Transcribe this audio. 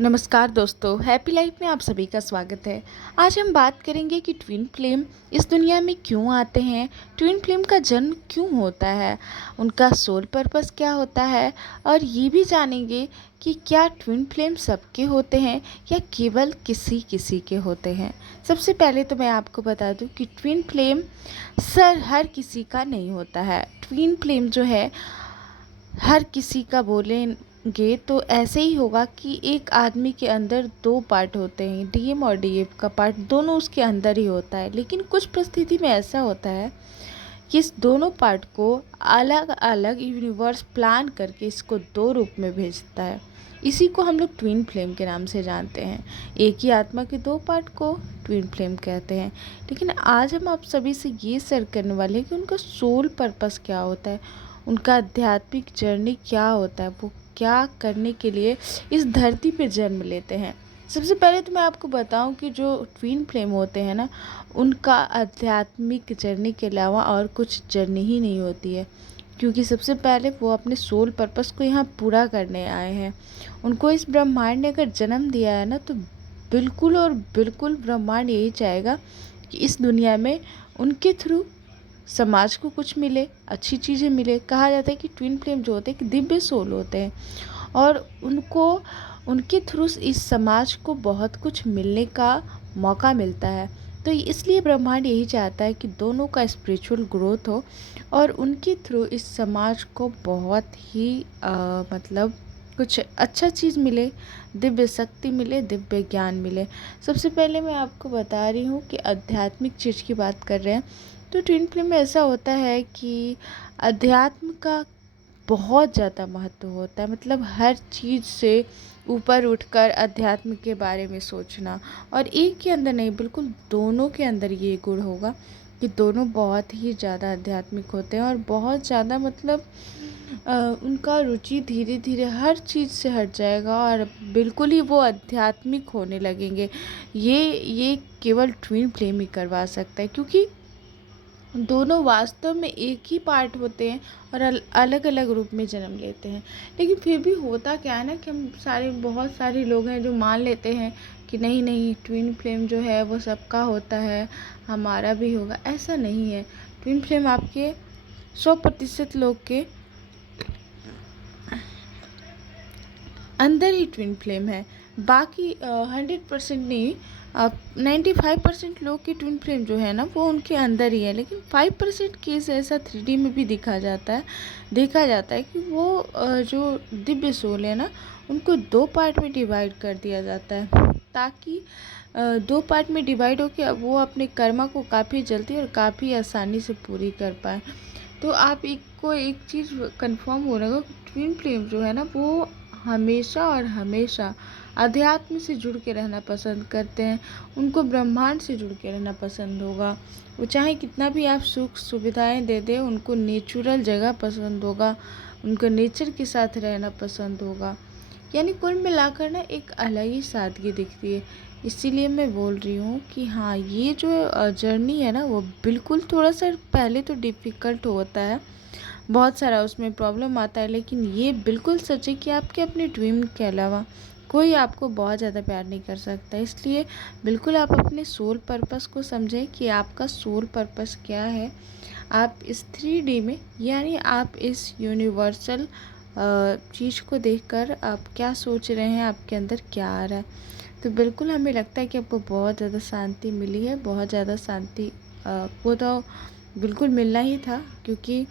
नमस्कार दोस्तों, happy life में आप सभी का स्वागत है। आज हम बात करेंगे कि ट्विन फ्लेम इस दुनिया में क्यों आते हैं, ट्विन फ्लेम का जन्म क्यों होता है, उनका सोल पर्पस क्या होता है और ये भी जानेंगे कि क्या ट्विन फ्लेम सबके होते हैं या केवल किसी किसी के होते हैं। सबसे पहले तो मैं आपको बता दूं कि ट्विन फ्लेम हर किसी का नहीं होता है। ट्विन फ्लेम जो है हर किसी का बोलेंगे तो ऐसे ही होगा कि एक आदमी के अंदर दो पार्ट होते हैं, डीएम और डीएफ का पार्ट दोनों उसके अंदर ही होता है। लेकिन कुछ परिस्थिति में ऐसा होता है कि इस दोनों पार्ट को अलग अलग यूनिवर्स प्लान करके इसको दो रूप में भेजता है। इसी को हम लोग ट्विन फ्लेम के नाम से जानते हैं। एक ही आत्मा के दो पार्ट को ट्विन फ्लेम कहते हैं। लेकिन आज हम आप सभी से ये शेयर करने वाले हैं कि उनका सोल पर्पस क्या होता है, उनका आध्यात्मिक जर्नी क्या होता है, वो क्या करने के लिए इस धरती पे जन्म लेते हैं। सबसे पहले तो मैं आपको बताऊं कि जो ट्विन फ्लेम होते हैं ना, उनका आध्यात्मिक जर्नी के अलावा और कुछ जर्नी ही नहीं होती है। क्योंकि सबसे पहले वो अपने सोल पर्पस को यहाँ पूरा करने आए हैं। उनको इस ब्रह्मांड ने अगर जन्म दिया है ना, तो बिल्कुल और बिल्कुल ब्रह्मांड यही चाहेगा कि इस दुनिया में उनके थ्रू समाज को कुछ मिले, अच्छी चीज़ें मिले। कहा जाता है कि ट्विन फ्लेम जो होते हैं कि दिव्य सोल होते हैं और उनको उनके थ्रू इस समाज को बहुत कुछ मिलने का मौका मिलता है। तो इसलिए ब्रह्मांड यही चाहता है कि दोनों का स्पिरिचुअल ग्रोथ हो और उनके थ्रू इस समाज को बहुत ही मतलब कुछ अच्छा चीज़ मिले, दिव्य शक्ति मिले, दिव्य ज्ञान मिले। सबसे पहले मैं आपको बता रही हूँ कि आध्यात्मिक चीज़ की बात कर रहे हैं तो ट्विन फ्लेम में ऐसा होता है कि अध्यात्म का बहुत ज़्यादा महत्व होता है। मतलब हर चीज़ से ऊपर उठकर अध्यात्म के बारे में सोचना, और एक के अंदर नहीं बिल्कुल दोनों के अंदर ये गुण होगा कि दोनों बहुत ही ज़्यादा आध्यात्मिक होते हैं और बहुत ज़्यादा मतलब उनका रुचि धीरे धीरे हर चीज़ से हट जाएगा और बिल्कुल ही वो आध्यात्मिक होने लगेंगे। ये केवल ट्विन फ्लेम ही करवा सकता है, क्योंकि दोनों वास्तव में एक ही पार्ट होते हैं और अलग अलग रूप में जन्म लेते हैं। लेकिन फिर भी होता क्या है ना कि हम बहुत सारे लोग हैं जो मान लेते हैं कि नहीं नहीं, ट्विन फ्लेम जो है वो सबका होता है, हमारा भी होगा। ऐसा नहीं है। ट्विन फ्लेम आपके 100% लोग के अंदर ही ट्विन फ्लेम है। बाकी 100% नहीं, 95% लोग के ट्विन फ्लेम जो है ना वो उनके अंदर ही है। लेकिन 5% केस ऐसा 3D में भी देखा जाता है कि वो जो दिव्य सोल है ना, उनको दो पार्ट में डिवाइड कर दिया जाता है, ताकि दो पार्ट में डिवाइड होकर वो अपने कर्मा को काफ़ी जल्दी और काफ़ी आसानी से पूरी कर पाए। तो आप एक चीज़ कंफर्म हो रहा होगा, ट्विन फ्लेम जो है ना वो हमेशा और हमेशा अध्यात्म से जुड़ के रहना पसंद करते हैं। उनको ब्रह्मांड से जुड़ के रहना पसंद होगा। वो चाहे कितना भी आप सुख सुविधाएं दे दे, उनको नेचुरल जगह पसंद होगा, उनको नेचर के साथ रहना पसंद होगा। यानी कुल मिलाकर ना एक अलग ही सादगी दिखती है। इसीलिए मैं बोल रही हूँ कि हाँ, ये जो जर्नी है ना वो बिल्कुल थोड़ा सा पहले तो डिफ़िकल्ट होता है, बहुत सारा उसमें प्रॉब्लम आता है। लेकिन ये बिल्कुल सच है कि आपके अपने ड्रीम के अलावा कोई आपको बहुत ज़्यादा प्यार नहीं कर सकता। इसलिए बिल्कुल आप अपने सोल पर्पस को समझें कि आपका सोल पर्पस क्या है। आप इस 3D में, यानी आप इस यूनिवर्सल चीज़ को देखकर आप क्या सोच रहे हैं, आपके अंदर क्या आ रहा है। तो बिल्कुल हमें लगता है कि आपको बहुत ज़्यादा शांति मिली है, बहुत ज़्यादा शांति वो तो बिल्कुल मिलना ही था, क्योंकि